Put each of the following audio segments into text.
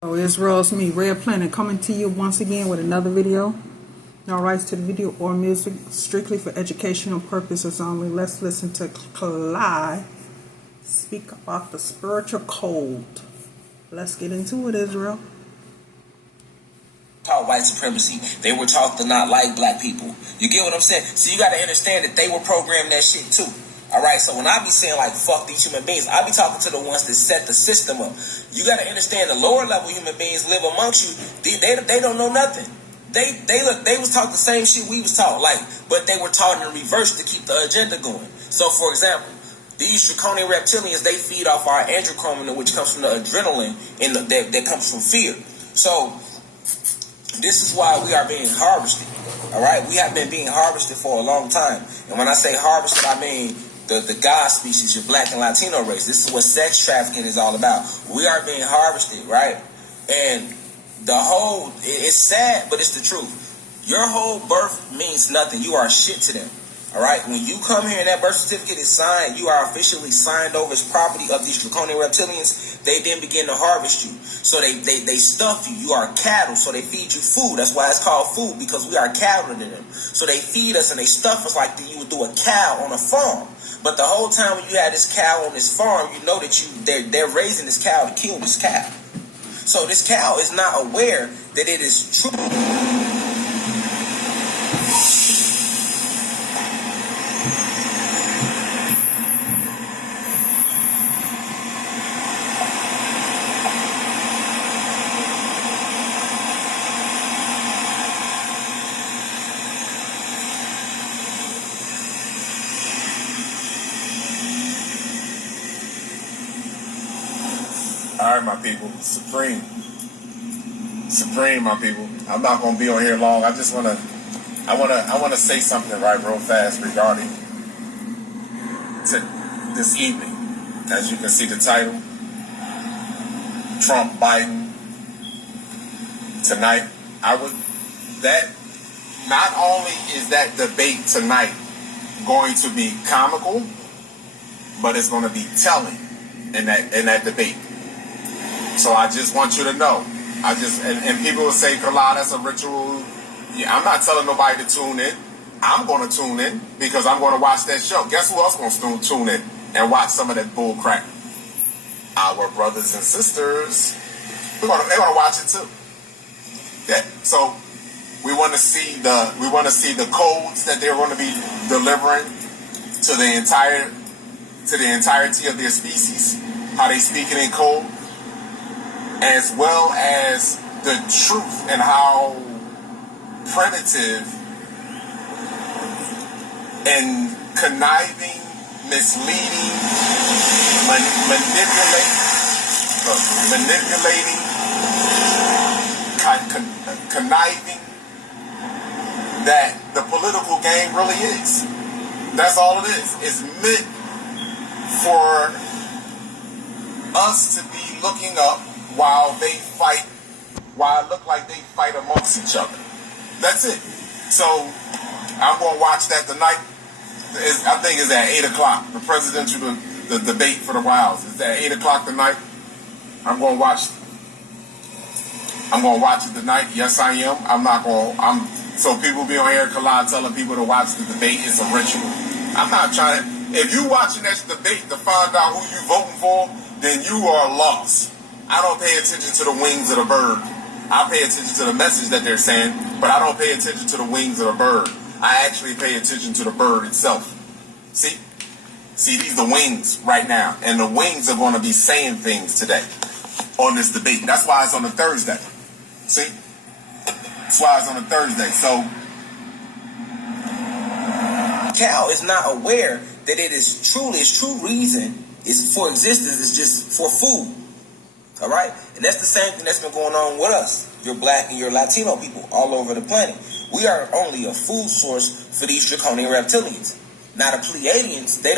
So Israel, it's me, Red Planet, coming to you once again with another video. No rights to the video or music, strictly for educational purposes only. Let's listen to Clyde speak about the spiritual code. Let's get into it, Israel. Taught white supremacy. They were taught to not like black people. You get what I'm saying? So you got to understand that they were programmed that shit too. All right, so when I be saying like fuck these human beings, I be talking to the ones that set the system up. You got to understand the lower level human beings live amongst you. They don't know nothing. They was taught the same shit we was taught, like, but they were taught in reverse to keep the agenda going. So for example, these draconian reptilians, they feed off our androchromin, which comes from the adrenaline that comes from fear. So this is why we are being harvested. All right, we have been being harvested for a long time, and when I say harvested, I mean the God species, your black and Latino race. This is what sex trafficking is all about. We are being harvested, right? And it's sad, but it's the truth. Your whole birth means nothing. You are shit to them. All right? When you come here and that birth certificate is signed, you are officially signed over as property of these draconian reptilians. They then begin to harvest you. So they stuff you. You are cattle, so they feed you food. That's why it's called food, because we are cattle to them. So they feed us and they stuff us like you would do a cow on a farm. But the whole time when you had this cow on this farm, you know that they're raising this cow to kill this cow. So this cow is not aware that it is true. All right, my people. Supreme, my people. I'm not gonna be on here long. I wanna say something right real fast regarding to this evening. As you can see, the title: Trump, Biden tonight. Not only is that debate tonight going to be comical, but it's going to be telling in that debate. So I just want you to know. And people will say, Kallah, that's a ritual. Yeah, I'm not telling nobody to tune in. I'm going to tune in because I'm going to watch that show. Guess who else going to tune in and watch some of that bull crap? Our brothers and sisters. They're going to watch it too. Yeah. So we want to see the codes that they're going to be delivering to the entirety of their species. How they speak it in code, as well as the truth and how primitive and conniving, misleading, conniving that the political game really is. That's all it is. It's meant for us to be looking up while it look like they fight amongst each other. That's it. So I'm going to watch that tonight. I think it's at 8 o'clock. The presidential the debate for the White House is at 8 o'clock tonight. I'm going to watch it tonight. Yes, I am. So people be on here, Kallah, telling people to watch the debate. It's a ritual. I'm not trying to. If you watching this debate to find out who you voting for, then you are lost. I don't pay attention to the wings of the bird. I pay attention to the message that they're saying, but I don't pay attention to the wings of the bird. I actually pay attention to the bird itself. See, these are the wings right now, and the wings are going to be saying things today on this debate. That's why it's on a Thursday. See, that's why it's on a Thursday. So, Cow is not aware that it is truly its true reason is for existence is just for food. All right? And that's the same thing that's been going on with us, your black and your Latino people all over the planet. We are only a food source for these draconian reptilians. Now the Pleiadians, they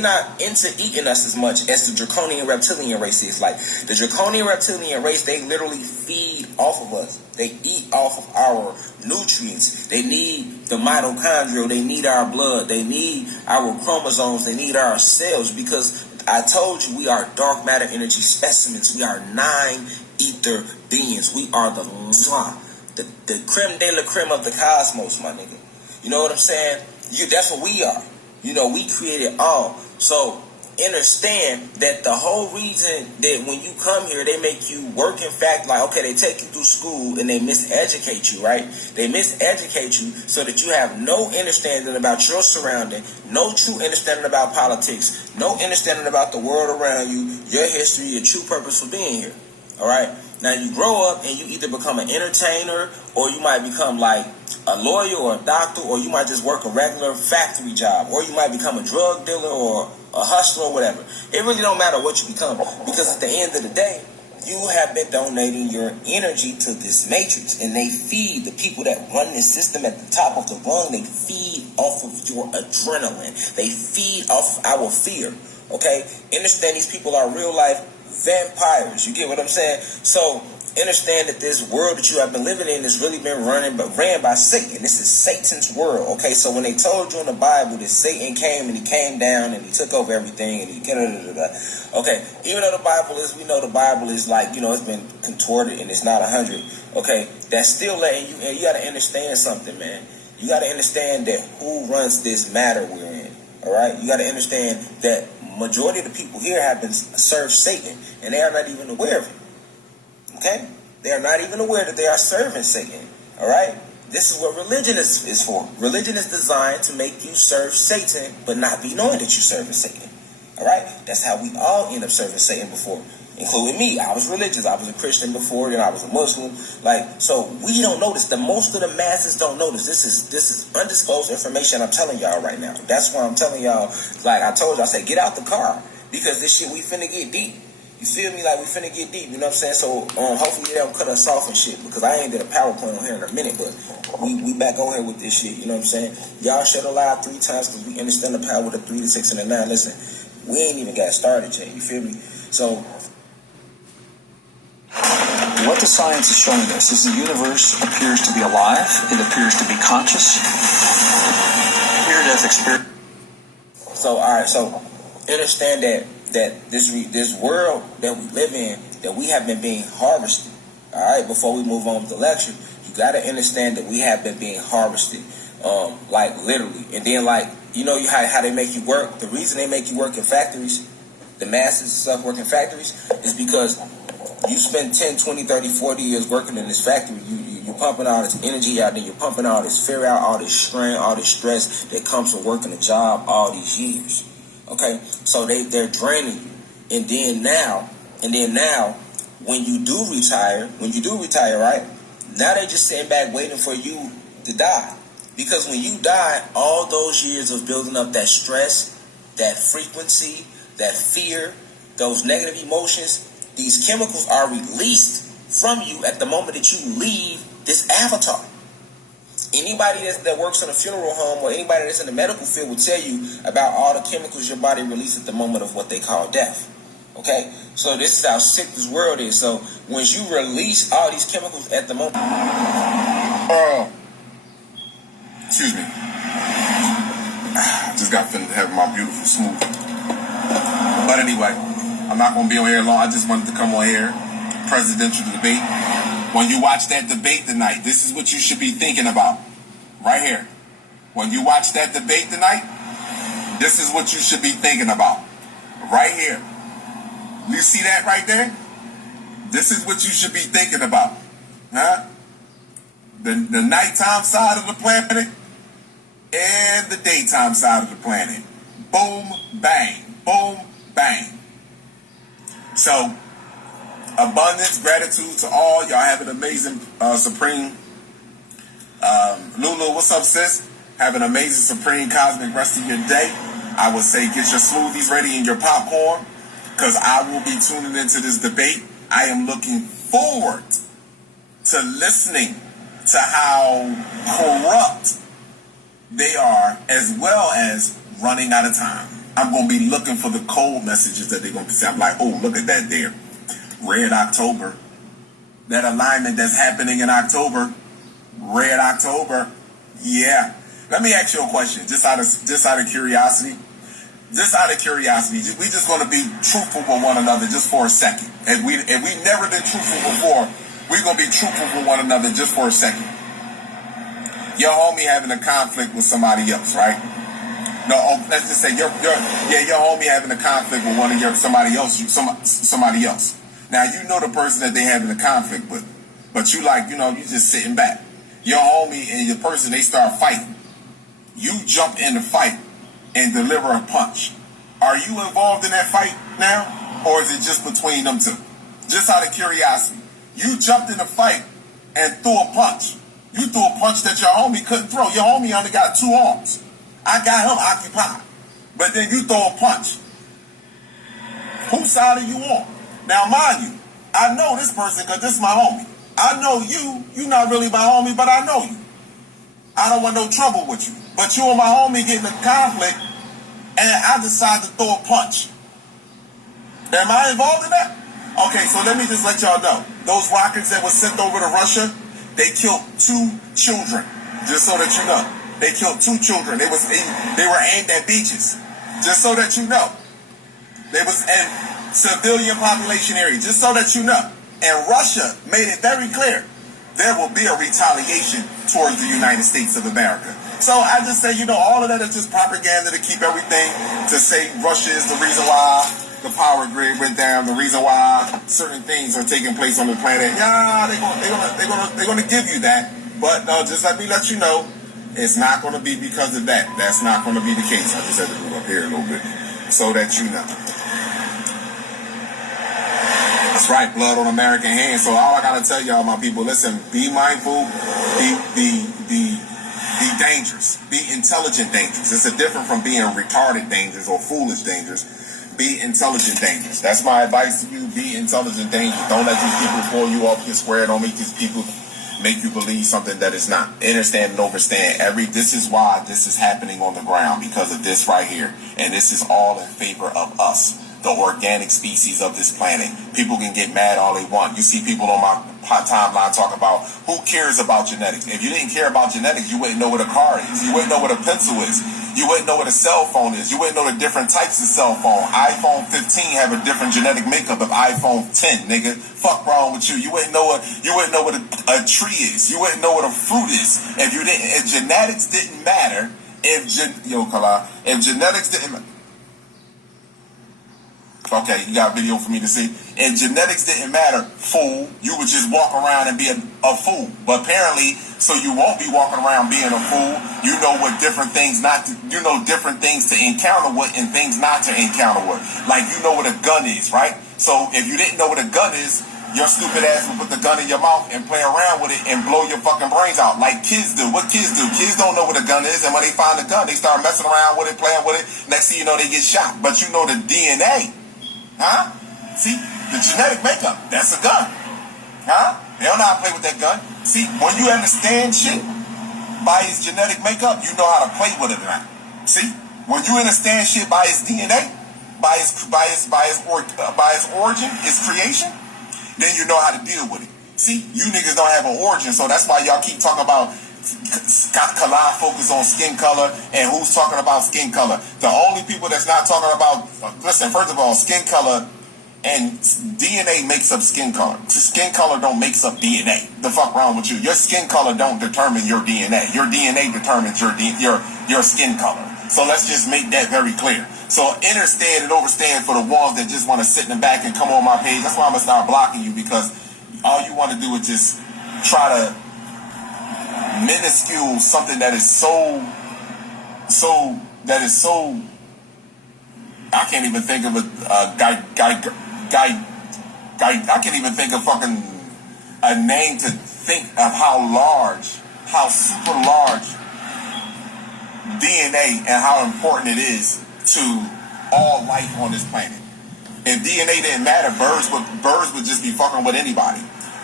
not into eating us as much as the draconian reptilian race is. Like the draconian reptilian race, they literally feed off of us. They eat off of our nutrients. They need the mitochondria. They need our blood. They need our chromosomes. They need our cells because I told you we are dark matter energy specimens. We are 9 ether beings. We are the creme de la creme of the cosmos, my nigga. You know what I'm saying? That's what we are. You know, we created all. So understand that the whole reason that when you come here, they make you work in fact, like, okay, they take you through school and they miseducate you, right? They miseducate you so that you have no understanding about your surrounding, no true understanding about politics, no understanding about the world around you, your history, your true purpose for being here. All right? Now you grow up and you either become an entertainer, or you might become like a lawyer or a doctor, or you might just work a regular factory job, or you might become a drug dealer or a hustler or whatever. It really don't matter what you become, because at the end of the day, you have been donating your energy to this matrix, and they feed the people that run this system at the top of the rung. They feed off of your adrenaline. They feed off of our fear. Okay? Understand these people are real life vampires. You get what I'm saying? So understand that this world that you have been living in has really been ran by Satan. This is Satan's world. Okay, so when they told you in the Bible that Satan came and he came down and he took over everything and he okay, even though the Bible is, we know the Bible is like, you know, it's been contorted and it's not 100. Okay, that's still letting you, and you got to understand something, man. You got to understand that who runs this matter we're in. All right, you got to understand that majority of the people here have been served Satan, and they are not even aware of it. Okay? They are not even aware that they are serving Satan. All right? This is what religion is for. Religion is designed to make you serve Satan, but not be knowing that you're serving Satan. All right? That's how we all end up serving Satan before, including me. I was religious. I was a Christian before, then I was a Muslim. Like, so we don't know this. The most of the masses don't know this. This is undisclosed information I'm telling y'all right now. That's why I'm telling y'all, like I told you, I said, get out the car, because this shit, we finna get deep. You feel me? Like, we finna get deep, you know what I'm saying? So, hopefully they don't cut us off and shit, because I ain't did a PowerPoint on here in a minute, but we back on here with this shit, you know what I'm saying? Y'all share the live 3 times, because we understand the power of the 3, the 6, and the 9. Listen, we ain't even got started yet, you feel me? So, what the science is showing us is the universe appears to be alive, it appears to be conscious, near-death experience. So, all right, so understand that this world that we live in, that we have been being harvested. All right, before we move on with the lecture, you got to understand that we have been being harvested, like literally. And then, like, you know how they make you work. The reason they make you work in factories, the masses and stuff work in factories, is because you spend 10, 20, 30, 40 years working in this factory. You're pumping all this energy out there. You're pumping all this fear out, all this strain, all this stress that comes from working a job all these years. Okay, so they're draining you, and then now, when you do retire, right? Now they just sitting back waiting for you to die, because when you die, all those years of building up that stress, that frequency, that fear, those negative emotions, these chemicals are released from you at the moment that you leave this avatar. Anybody that works in a funeral home or anybody that's in the medical field will tell you about all the chemicals your body releases at the moment of what they call death. Okay? So this is how sick this world is. So once you release all these chemicals at the moment... Excuse me. I just got finished having my beautiful smoothie. But anyway, I'm not going to be on here long. I just wanted to come on here. Presidential debate. When you watch that debate tonight, this is what you should be thinking about. Right here. When you watch that debate tonight, this is what you should be thinking about. Right here. You see that right there? This is what you should be thinking about. Huh? The nighttime side of the planet and the daytime side of the planet. Boom, bang. Boom, bang. So, abundance, gratitude to all. Y'all have an amazing supreme. Lulu, what's up, sis? Have an amazing supreme cosmic rest of your day. I would say get your smoothies ready and your popcorn, because I will be tuning into this debate. I am looking forward to listening to how corrupt they are, as well as running out of time. I'm going to be looking for the cold messages that they're going to be saying. I'm like, oh, look at that there. Red October. That alignment that's happening in October. Red October. Yeah. Let me ask you a question, just out of curiosity. just out of curiosity, we just going to be truthful with one another just for a second. If we never been truthful before, we're going to be truthful with one another just for a second. Your homie having a conflict with somebody else, right? No, let's just say your homie having a conflict with somebody else. Now you know the person that they having a conflict with, but you you just sitting back. Your homie and your person, they start fighting. You jump in the fight and deliver a punch. Are you involved in that fight now, or is it just between them two? Just out of curiosity, you jumped in the fight and threw a punch. You threw a punch that your homie couldn't throw. Your homie only got 2 arms. I got him occupied. But then you throw a punch. Whose side are you on? Now, mind you, I know this person because this is my homie. I know you not really my homie, but I know you. I don't want no trouble with you. But you and my homie getting a conflict, and I decide to throw a punch. Am I involved in that? Okay, so let me just let y'all know. Those rockets that were sent over to Russia, they killed 2 children. Just so that you know. They killed 2 children. They were aimed at beaches. Just so that you know. They was in civilian population areas. Just so that you know. And Russia made it very clear there will be a retaliation towards the United States of America. So I just say, all of that is just propaganda to keep everything, to say Russia is the reason why the power grid went down, the reason why certain things are taking place on the planet. Yeah, they're gonna give you that, but just let me let you know, it's not gonna be because of that. That's not gonna be the case. I just had to move up here a little bit so that you know. That's right, blood on American hands. So all I gotta tell y'all, my people, listen, be mindful, be dangerous, be intelligent dangerous. It's different from being retarded dangerous or foolish dangerous. Be intelligent dangerous. That's my advice to you. Be intelligent dangerous. Don't let these people pull you off your square. Don't make these people make you believe something that is not. Understand and overstand. This is why this is happening on the ground, because of this right here. And this is all in favor of us, the organic species of this planet. People can get mad all they want. You see people on my timeline talk about who cares about genetics. If you didn't care about genetics, you wouldn't know what a car is. You wouldn't know what a pencil is. You wouldn't know what a cell phone is. You wouldn't know the different types of cell phone. iPhone 15 have a different genetic makeup of iPhone 10, nigga. Fuck wrong with you. You wouldn't know what a tree is. You wouldn't know what a fruit is. If genetics didn't matter, if genetics didn't matter. Okay, you got a video for me to see. If genetics didn't matter, fool, you would just walk around and be a fool. But apparently, so you won't be walking around being a fool. You know what different things different things to encounter with and things not to encounter with. Like you know what a gun is, right? So if you didn't know what a gun is, your stupid ass would put the gun in your mouth and play around with it and blow your fucking brains out like kids do. What kids do? Kids don't know what a gun is, and when they find a gun, they start messing around with it, playing with it. Next thing you know, they get shot. But you know the DNA. Huh? See, the genetic makeup, that's a gun. Huh? They don't know how to play with that gun. See, when you understand shit by its genetic makeup, you know how to play with it now. See, when you understand shit by its DNA, by its origin, its creation, then you know how to deal with it. See, you niggas don't have an origin, so that's why y'all keep talking about Scott Kalai focus on skin color, and who's talking about skin color? The only people that's not talking about, listen, first of all, skin color and DNA makes up skin color. Skin color don't makes up DNA. The fuck wrong with you? Your skin color don't determine your DNA. Your DNA determines your skin color. So let's just make that very clear. So understand and overstand for the ones that just want to sit in the back and come on my page. That's why I'm gonna start blocking you, because all you want to do is just try to minuscule something that is so I can't even think of I can't even think of fucking a name to think of how super large DNA and how important it is to all life on this planet. If DNA didn't matter, birds would just be fucking with anybody.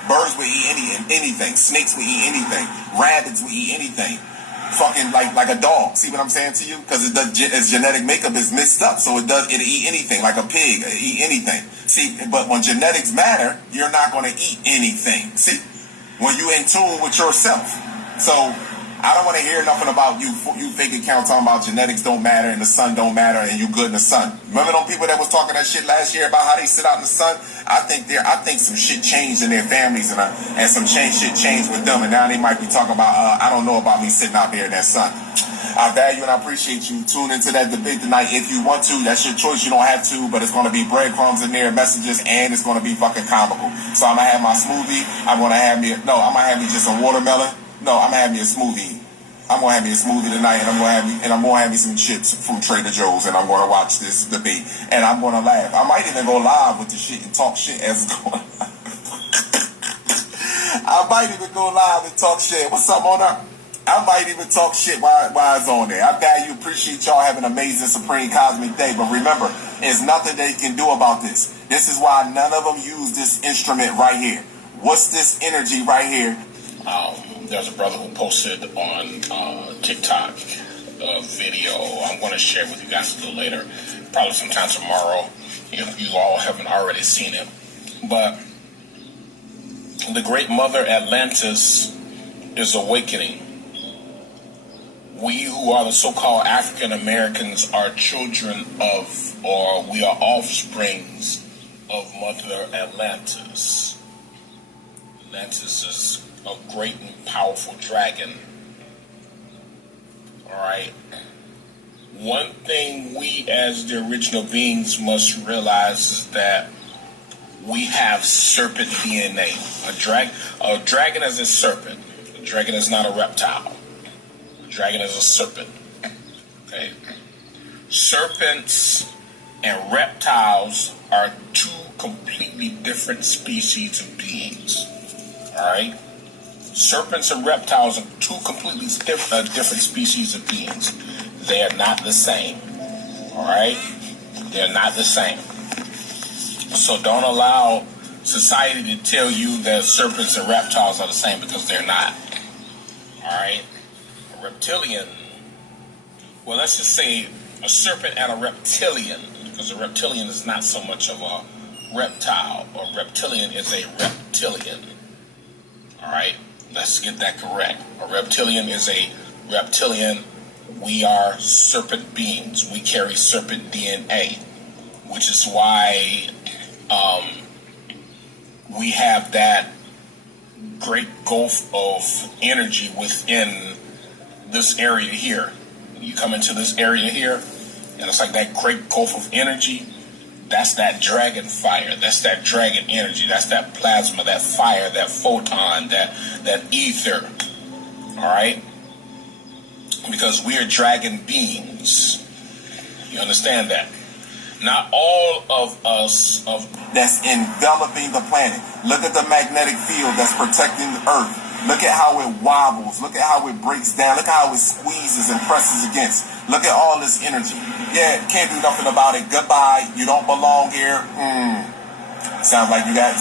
Birds would eat anything. Snakes would eat anything. Rabbits would eat anything. Fucking like a dog. See what I'm saying to you? Because its genetic makeup is mixed up, so it'll eat anything. Like a pig, it'll eat anything. See, but when genetics matter, you're not going to eat anything. See, when you're in tune with yourself. So I don't want to hear nothing about you fake account talking about genetics don't matter and the sun don't matter and you good in the sun. Remember them people that was talking that shit last year about how they sit out in the sun? I think some shit changed in their families and some shit changed with them, and now they might be talking about I don't know about me sitting out there in that sun. I value and I appreciate you. Tune into that debate tonight if you want to. That's your choice. You don't have to, but it's going to be breadcrumbs in there, messages, and it's going to be fucking comical. So I'm going to have my smoothie. I'm going to have me just some watermelon. No, I'm going to have me a smoothie. I'm going to have me a smoothie tonight, and I'm going to have me some chips from Trader Joe's, and I'm going to watch this debate, and I'm going to laugh. I might even go live with the shit and talk shit as it's going on. I might even go live and talk shit. What's up, Mona? I might even talk shit while it's on there. I value, appreciate y'all having an amazing, supreme, cosmic day. But remember, there's nothing they can do about this. This is why none of them use this instrument right here. What's this energy right here? There's a brother who posted on TikTok a video. I'm going to share with you guys a little later, probably sometime tomorrow, if you all haven't already seen it. But the great mother Atlantis is awakening. We who are the so-called African Americans are children of, or we are offsprings of Mother Atlantis. Atlantis is a great and powerful dragon. Alright? One thing we as the original beings must realize is that we have serpent DNA. A dragon is a serpent. A dragon is not a reptile. Dragon is a serpent. Okay. Serpents and reptiles are two completely different species of beings. Alright? Serpents and reptiles are two completely different species of beings. They are not the same. Alright? They're not the same. So don't allow society to tell you that serpents and reptiles are the same, because they're not. Alright? Reptilian, well, let's just say a serpent and a reptilian, because a reptilian is not so much of a reptile. A reptilian is a reptilian. All right, let's get that correct. A reptilian is a reptilian. We are serpent beings. We carry serpent DNA, which is why we have that great gulf of energy within this area here. You come into this area here, and it's like that great gulf of energy. That's that dragon fire. That's that dragon energy. That's that plasma, that fire, that photon, that ether. All right? Because we are dragon beings. You understand that? Not all of us that's enveloping the planet. Look at the magnetic field that's protecting the Earth. Look at how it wobbles. Look at how it breaks down. Look at how it squeezes and presses against. Look at all this energy. Yeah, can't do nothing about it. Goodbye. You don't belong here. Sounds like you have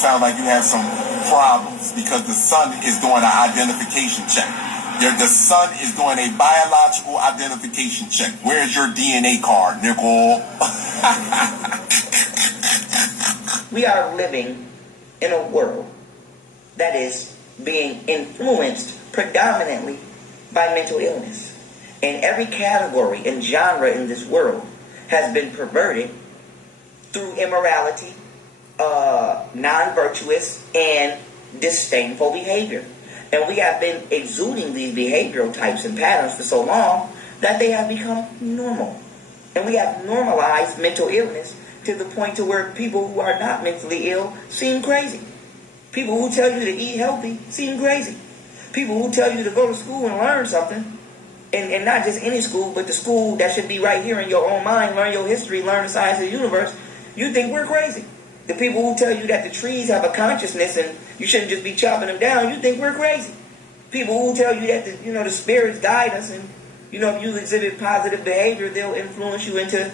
some problems, because the sun is doing an identification check. The sun is doing a biological identification check. Where's your DNA card, Nicole? We are living in a world that is being influenced predominantly by mental illness. And every category and genre in this world has been perverted through immorality, non-virtuous, and disdainful behavior. And we have been exuding these behavioral types and patterns for so long that they have become normal. And we have normalized mental illness to the point to where people who are not mentally ill seem crazy. People who tell you to eat healthy seem crazy. People who tell you to go to school and learn something, and not just any school, but the school that should be right here in your own mind, learn your history, learn the science of the universe, you think we're crazy. The people who tell you that the trees have a consciousness and you shouldn't just be chopping them down, you think we're crazy. People who tell you that the spirits guide us, and if you exhibit positive behavior, they'll influence you into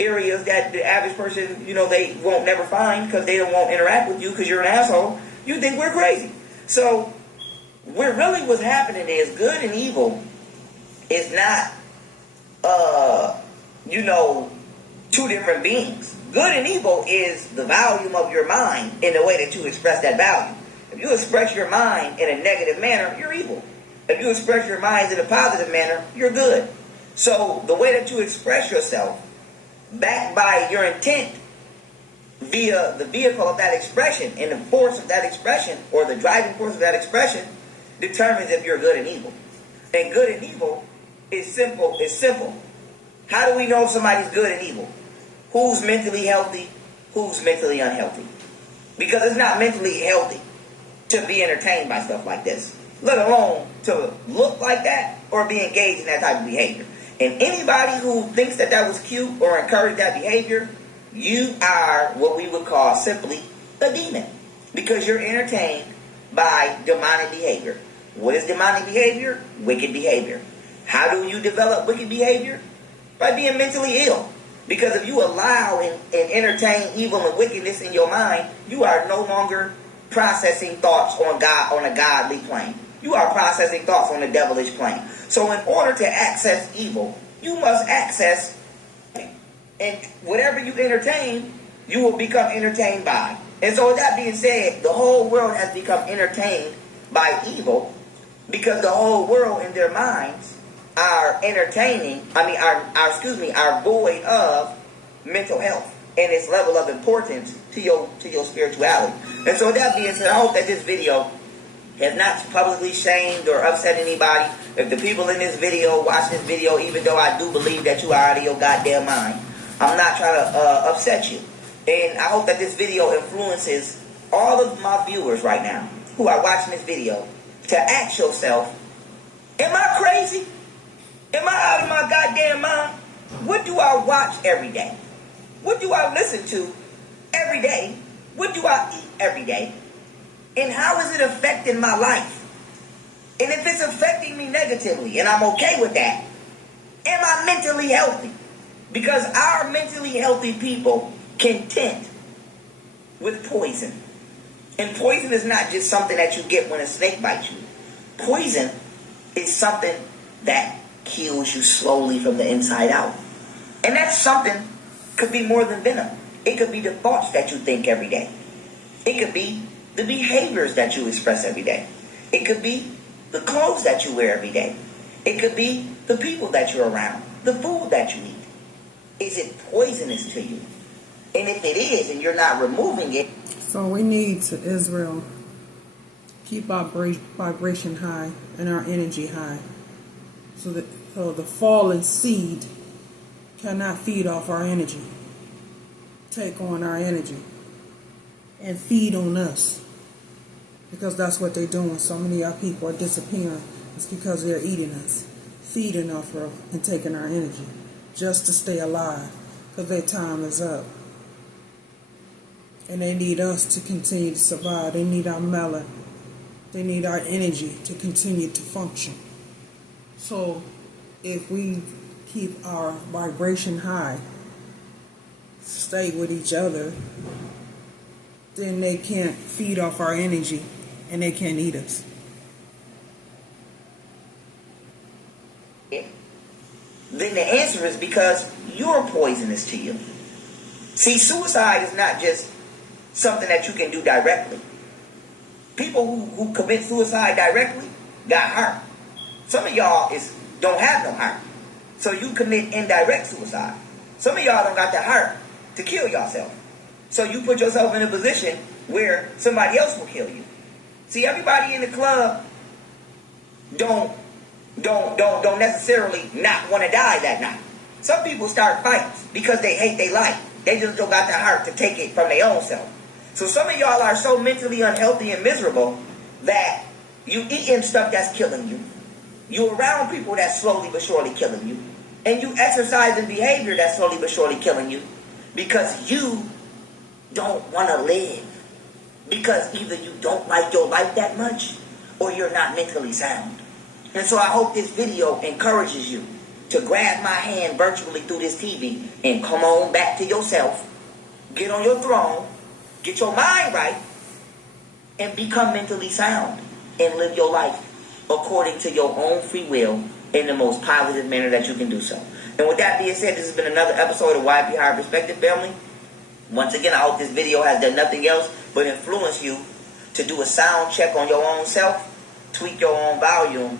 areas that the average person, they won't never find, because they won't interact with you because you're an asshole. You think we're crazy. So, what's happening is good and evil is not, two different beings. Good and evil is the volume of your mind in the way that you express that value. If you express your mind in a negative manner, you're evil. If you express your minds in a positive manner, you're good. So the way that you express yourself, backed by your intent via the vehicle of that expression and the force of that expression, or the driving force of that expression, determines if you're good and evil. And good and evil is simple. It's simple. How do we know if somebody's good and evil? Who's mentally healthy? Who's mentally unhealthy? Because it's not mentally healthy to be entertained by stuff like this, let alone to look like that or be engaged in that type of behavior. And anybody who thinks that that was cute or encouraged that behavior, you are what we would call simply a demon, because you're entertained by demonic behavior. What is demonic behavior? Wicked behavior. How do you develop wicked behavior? By being mentally ill. Because if you allow and entertain evil and wickedness in your mind, you are no longer processing thoughts on God, on a godly plane. You are processing thoughts on a devilish plane. So in order to access evil, you must access, and whatever you entertain, you will become entertained by. And so with that being said, the whole world has become entertained by evil, because the whole world in their minds are are void of mental health and its level of importance to your spirituality. And so with that being said, I hope that this video has not publicly shamed or upset anybody. If the people in this video watch this video, even though I do believe that you are out of your goddamn mind, I'm not trying to upset you. And I hope that this video influences all of my viewers right now who are watching this video to ask yourself, am I crazy? Am I out of my goddamn mind? What do I watch every day? What do I listen to every day? What do I eat every day? And how is it affecting my life? And if it's affecting me negatively, and I'm okay with that, am I mentally healthy? Because our mentally healthy people content with poison. And poison is not just something that you get when a snake bites you. Poison is something that kills you slowly from the inside out. And that something could be more than venom. It could be the thoughts that you think every day. It could be the behaviors that you express every day. It could be the clothes that you wear every day. It could be the people that you're around, the food that you eat. Is it poisonous to you? And if it is, and you're not removing it. So we need to, Israel, keep our vibration high and our energy high, so the fallen seed cannot feed off our energy, take on our energy, and feed on us. Because that's what they're doing. So many of our people are disappearing. It's because they're eating us, feeding off of and taking our energy, just to stay alive, because their time is up. And they need us to continue to survive. They need our melon. They need our energy to continue to function. So if we keep our vibration high, stay with each other, then they can't feed off our energy and they can't eat us. Then the answer is because you're poisonous to you. See, suicide is not just something that you can do directly. People who commit suicide directly got heart. Some of y'all don't have no heart. So you commit indirect suicide. Some of y'all don't got the heart to kill yourself. So you put yourself in a position where somebody else will kill you. See, everybody in the club don't necessarily not want to die that night. Some people start fights because they hate their life. They just don't got the heart to take it from their own self. So some of y'all are so mentally unhealthy and miserable that you eating stuff that's killing you. You're around people that's slowly but surely killing you. And you exercising behavior that's slowly but surely killing you. Because you don't want to live. Because either you don't like your life that much, or you're not mentally sound. And so I hope this video encourages you to grab my hand virtually through this TV and come on back to yourself. Get on your throne. Get your mind right. And become mentally sound. And live your life according to your own free will in the most positive manner that you can do so. And with that being said, this has been another episode of YP Higher Perspective, family. Once again, I hope this video has done nothing else but influence you to do a sound check on your own self, tweak your own volume,